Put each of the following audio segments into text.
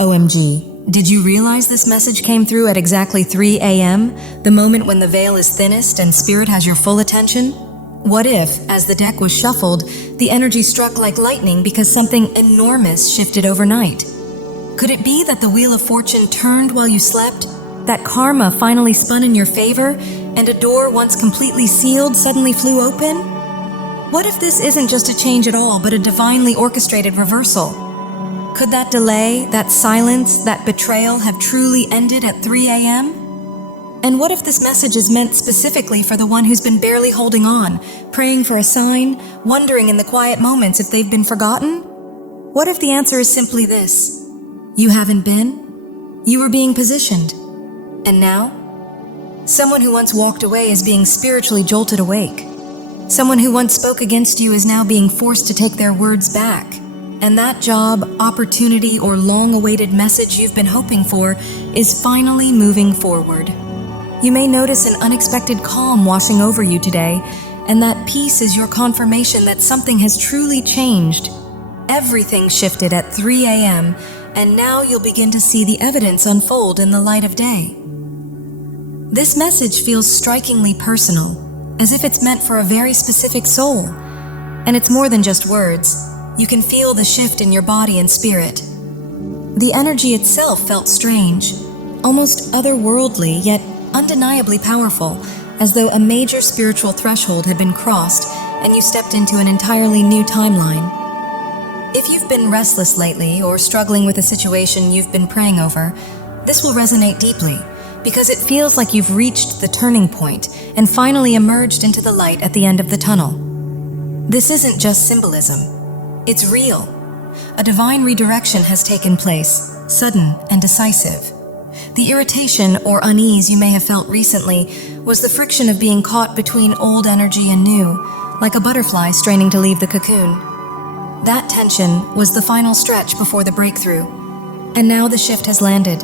OMG, did you realize this message came through at exactly 3 a.m., the moment when the veil is thinnest and spirit has your full attention? What if, as the deck was shuffled, the energy struck like lightning because something enormous shifted overnight? Could it be that the Wheel of Fortune turned while you slept? That karma finally spun in your favor, and a door once completely sealed suddenly flew open? What if this isn't just a change at all, but a divinely orchestrated reversal? Could that delay, that silence, that betrayal have truly ended at 3 a.m.? And what if this message is meant specifically for the one who's been barely holding on, praying for a sign, wondering in the quiet moments if they've been forgotten? What if the answer is simply this: you haven't been? You were being positioned. And now? Someone who once walked away is being spiritually jolted awake. Someone who once spoke against you is now being forced to take their words back. And that job, opportunity, or long-awaited message you've been hoping for is finally moving forward. You may notice an unexpected calm washing over you today, and that peace is your confirmation that something has truly changed. Everything shifted at 3 a.m., and now you'll begin to see the evidence unfold in the light of day. This message feels strikingly personal, as if it's meant for a very specific soul. And it's more than just words. You can feel the shift in your body and spirit. The energy itself felt strange, almost otherworldly, yet undeniably powerful, as though a major spiritual threshold had been crossed and you stepped into an entirely new timeline. If you've been restless lately or struggling with a situation you've been praying over, this will resonate deeply, because it feels like you've reached the turning point and finally emerged into the light at the end of the tunnel. This isn't just symbolism. It's real. A divine redirection has taken place, sudden and decisive. The irritation or unease you may have felt recently was the friction of being caught between old energy and new, like a butterfly straining to leave the cocoon. That tension was the final stretch before the breakthrough, and now the shift has landed.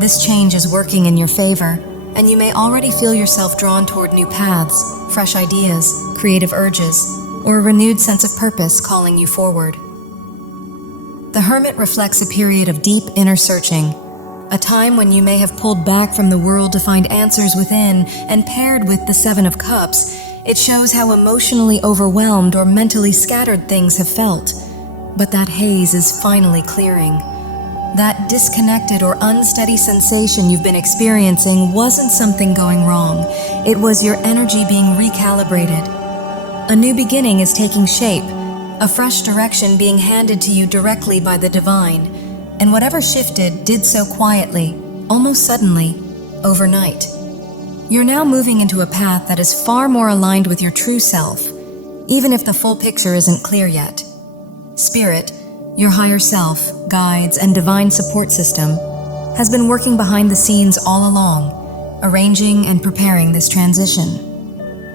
This change is working in your favor, and you may already feel yourself drawn toward new paths, fresh ideas, creative urges, or a renewed sense of purpose calling you forward. The Hermit reflects a period of deep inner searching, a time when you may have pulled back from the world to find answers within, and paired with the Seven of Cups, it shows how emotionally overwhelmed or mentally scattered things have felt. But that haze is finally clearing. That disconnected or unsteady sensation you've been experiencing wasn't something going wrong. It was your energy being recalibrated. A new beginning is taking shape, a fresh direction being handed to you directly by the divine, and whatever shifted did so quietly, almost suddenly, overnight. You're now moving into a path that is far more aligned with your true self, even if the full picture isn't clear yet. Spirit, your higher self, guides, and divine support system, has been working behind the scenes all along, arranging and preparing this transition.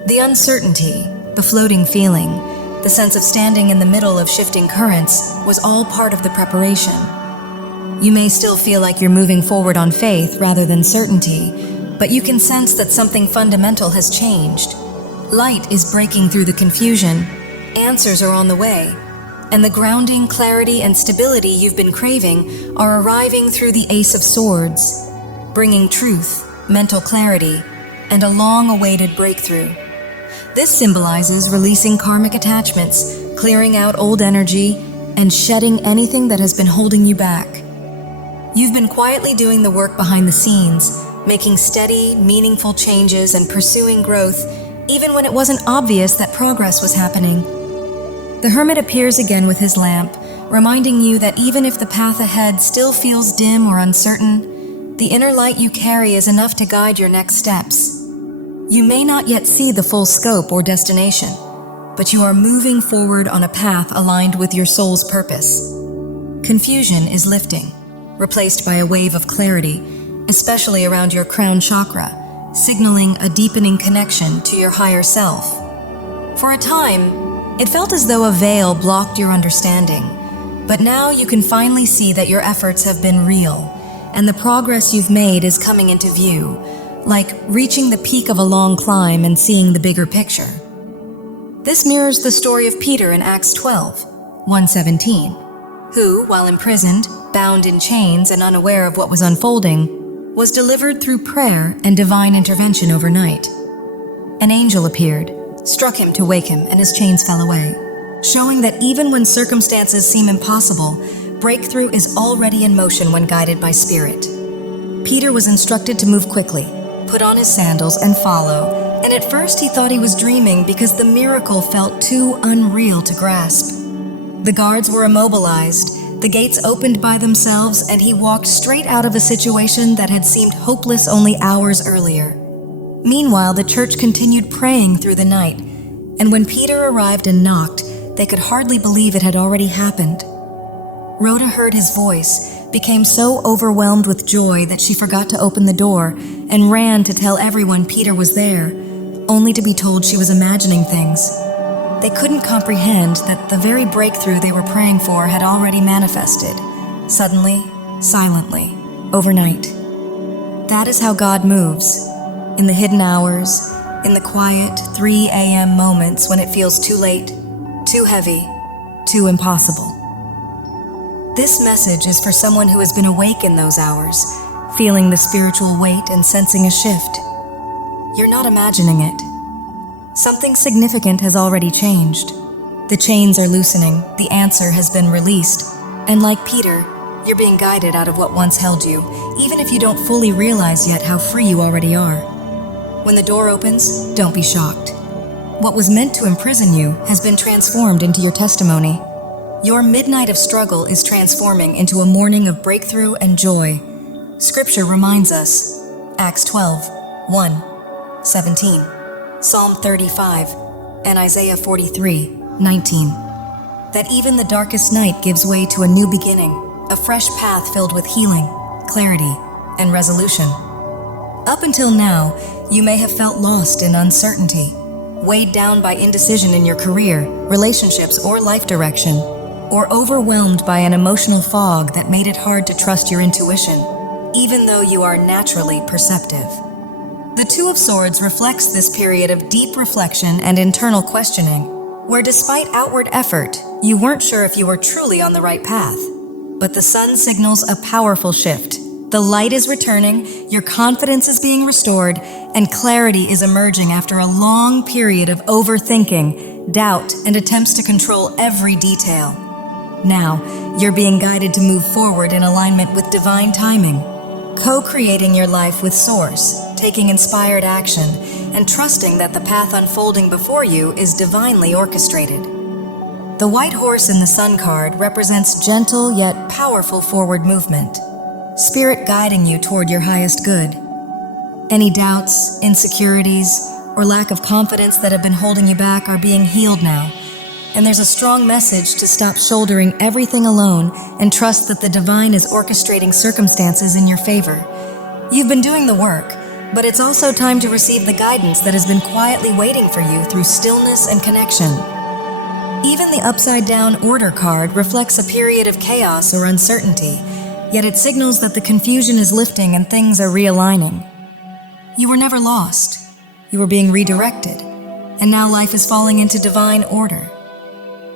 The uncertainty, the floating feeling, the sense of standing in the middle of shifting currents was all part of the preparation. You may still feel like you're moving forward on faith rather than certainty, but you can sense that something fundamental has changed. Light is breaking through the confusion, answers are on the way, and the grounding, clarity, and stability you've been craving are arriving through the Ace of Swords, bringing truth, mental clarity, and a long-awaited breakthrough. This symbolizes releasing karmic attachments, clearing out old energy, and shedding anything that has been holding you back. You've been quietly doing the work behind the scenes, making steady, meaningful changes and pursuing growth, even when it wasn't obvious that progress was happening. The Hermit appears again with his lamp, reminding you that even if the path ahead still feels dim or uncertain, the inner light you carry is enough to guide your next steps. You may not yet see the full scope or destination, but you are moving forward on a path aligned with your soul's purpose. Confusion is lifting, replaced by a wave of clarity, especially around your crown chakra, signaling a deepening connection to your higher self. For a time, it felt as though a veil blocked your understanding, but now you can finally see that your efforts have been real, and the progress you've made is coming into view, like reaching the peak of a long climb and seeing the bigger picture. This mirrors the story of Peter in Acts 12, 1:17, who, while imprisoned, bound in chains and unaware of what was unfolding, was delivered through prayer and divine intervention overnight. An angel appeared, struck him to wake him, and his chains fell away, showing that even when circumstances seem impossible, breakthrough is already in motion when guided by Spirit. Peter was instructed to move quickly, put on his sandals, and follow, and at first he thought he was dreaming because the miracle felt too unreal to grasp. The guards were immobilized, the gates opened by themselves, and he walked straight out of a situation that had seemed hopeless only hours earlier. Meanwhile, the church continued praying through the night, and when Peter arrived and knocked, they could hardly believe it had already happened. Rhoda heard his voice, became so overwhelmed with joy that she forgot to open the door and ran to tell everyone Peter was there, only to be told she was imagining things. They couldn't comprehend that the very breakthrough they were praying for had already manifested, suddenly, silently, overnight. That is how God moves, in the hidden hours, in the quiet 3 a.m. moments when it feels too late, too heavy, too impossible. This message is for someone who has been awake in those hours, feeling the spiritual weight and sensing a shift. You're not imagining it. Something significant has already changed. The chains are loosening, the answer has been released, and like Peter, you're being guided out of what once held you, even if you don't fully realize yet how free you already are. When the door opens, don't be shocked. What was meant to imprison you has been transformed into your testimony. Your midnight of struggle is transforming into a morning of breakthrough and joy. Scripture reminds us, Acts 12, 1, 17, Psalm 35, and Isaiah 43, 19, that even the darkest night gives way to a new beginning, a fresh path filled with healing, clarity, and resolution. Up until now, you may have felt lost in uncertainty, weighed down by indecision in your career, relationships, or life direction, or overwhelmed by an emotional fog that made it hard to trust your intuition, even though you are naturally perceptive. The Two of Swords reflects this period of deep reflection and internal questioning, where despite outward effort, you weren't sure if you were truly on the right path. But the sun signals a powerful shift. The light is returning, your confidence is being restored, and clarity is emerging after a long period of overthinking, doubt, and attempts to control every detail. Now, you're being guided to move forward in alignment with divine timing, co-creating your life with Source, taking inspired action, and trusting that the path unfolding before you is divinely orchestrated. The white horse in the sun card represents gentle yet powerful forward movement, Spirit guiding you toward your highest good. Any doubts, insecurities, or lack of confidence that have been holding you back are being healed now, and there's a strong message to stop shouldering everything alone and trust that the divine is orchestrating circumstances in your favor. You've been doing the work, but it's also time to receive the guidance that has been quietly waiting for you through stillness and connection. Even the upside-down order card reflects a period of chaos or uncertainty, yet it signals that the confusion is lifting and things are realigning. You were never lost. You were being redirected, and now life is falling into divine order.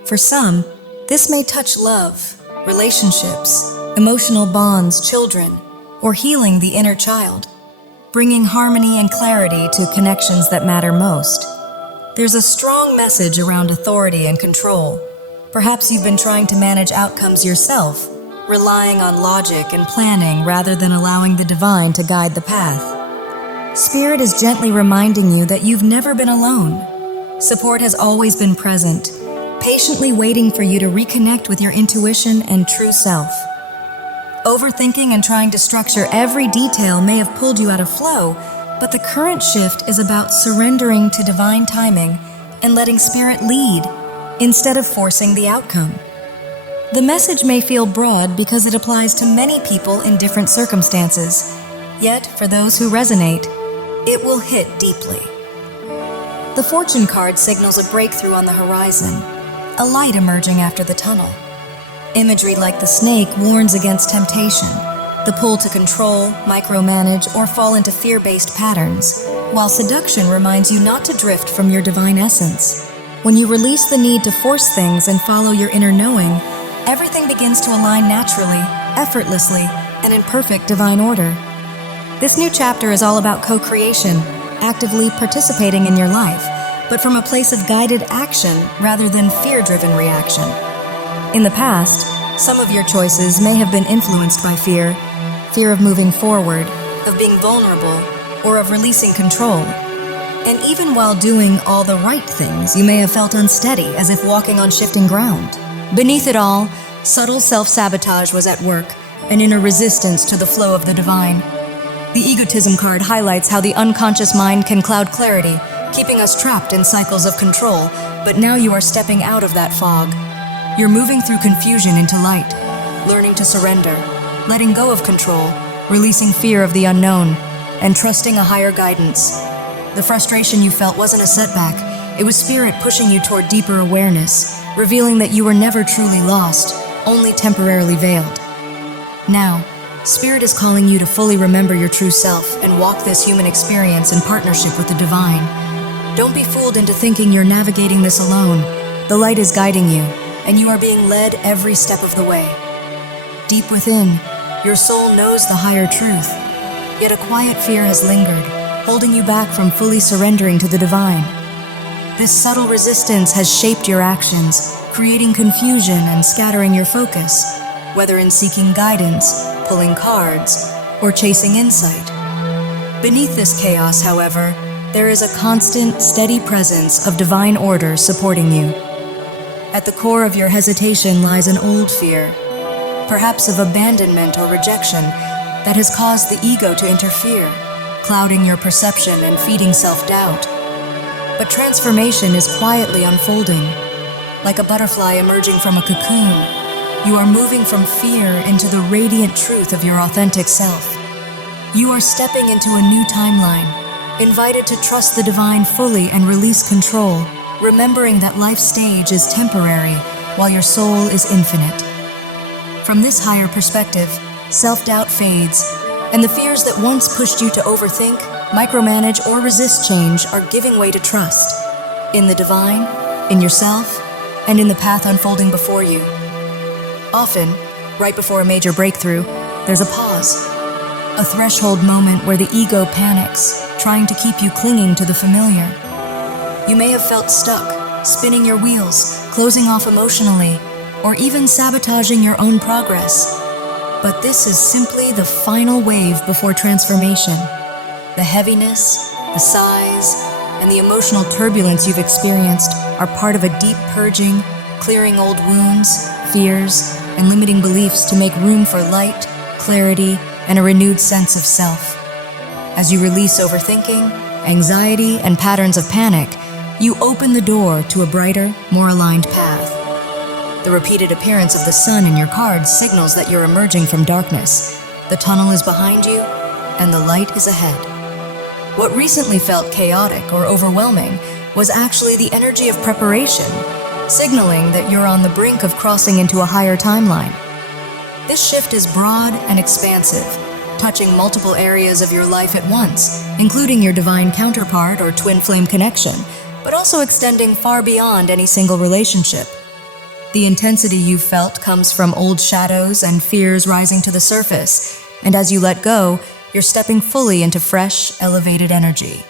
For some, this may touch love, relationships, emotional bonds, children, or healing the inner child, bringing harmony and clarity to connections that matter most. There's a strong message around authority and control. Perhaps you've been trying to manage outcomes yourself, relying on logic and planning rather than allowing the divine to guide the path. Spirit is gently reminding you that you've never been alone. Support has always been present, patiently waiting for you to reconnect with your intuition and true self. Overthinking and trying to structure every detail may have pulled you out of flow, but the current shift is about surrendering to divine timing and letting Spirit lead instead of forcing the outcome. The message may feel broad because it applies to many people in different circumstances, yet for those who resonate, it will hit deeply. The Fortune card signals a breakthrough on the horizon, a light emerging after the tunnel. Imagery like the snake warns against temptation, the pull to control, micromanage, or fall into fear-based patterns, while seduction reminds you not to drift from your divine essence. When you release the need to force things and follow your inner knowing, everything begins to align naturally, effortlessly, and in perfect divine order. This new chapter is all about co-creation, actively participating in your life, but from a place of guided action rather than fear-driven reaction. In the past, some of your choices may have been influenced by fear of moving forward, of being vulnerable, or of releasing control. And even while doing all the right things, you may have felt unsteady, as if walking on shifting ground. Beneath it all, subtle self-sabotage was at work, an inner resistance to the flow of the divine. The egotism card highlights how the unconscious mind can cloud clarity, keeping us trapped in cycles of control, but now you are stepping out of that fog. You're moving through confusion into light, learning to surrender, letting go of control, releasing fear of the unknown, and trusting a higher guidance. The frustration you felt wasn't a setback, it was spirit pushing you toward deeper awareness, revealing that you were never truly lost, only temporarily veiled. Now, Spirit is calling you to fully remember your true self and walk this human experience in partnership with the divine. Don't be fooled into thinking you're navigating this alone. The light is guiding you, and you are being led every step of the way. Deep within, your soul knows the higher truth, yet a quiet fear has lingered, holding you back from fully surrendering to the divine. This subtle resistance has shaped your actions, creating confusion and scattering your focus, whether in seeking guidance, pulling cards, or chasing insight. Beneath this chaos, however, there is a constant, steady presence of divine order supporting you. At the core of your hesitation lies an old fear, perhaps of abandonment or rejection, that has caused the ego to interfere, clouding your perception and feeding self-doubt. But transformation is quietly unfolding. Like a butterfly emerging from a cocoon, you are moving from fear into the radiant truth of your authentic self. You are stepping into a new timeline, invited to trust the divine fully and release control, remembering that life's stage is temporary while your soul is infinite. From this higher perspective, self-doubt fades, and the fears that once pushed you to overthink, micromanage, or resist change are giving way to trust in the divine, in yourself, and in the path unfolding before you. Often, right before a major breakthrough, there's a pause, a threshold moment where the ego panics, trying to keep you clinging to the familiar. You may have felt stuck, spinning your wheels, closing off emotionally, or even sabotaging your own progress. But this is simply the final wave before transformation. The heaviness, the sighs, and the emotional turbulence you've experienced are part of a deep purging, clearing old wounds, fears, and limiting beliefs to make room for light, clarity, and a renewed sense of self. As you release overthinking, anxiety, and patterns of panic, you open the door to a brighter, more aligned path. The repeated appearance of the sun in your cards signals that you're emerging from darkness. The tunnel is behind you, and the light is ahead. What recently felt chaotic or overwhelming was actually the energy of preparation, signaling that you're on the brink of crossing into a higher timeline. This shift is broad and expansive, touching multiple areas of your life at once, including your divine counterpart or twin flame connection, but also extending far beyond any single relationship. The intensity you've felt comes from old shadows and fears rising to the surface, and as you let go, you're stepping fully into fresh, elevated energy.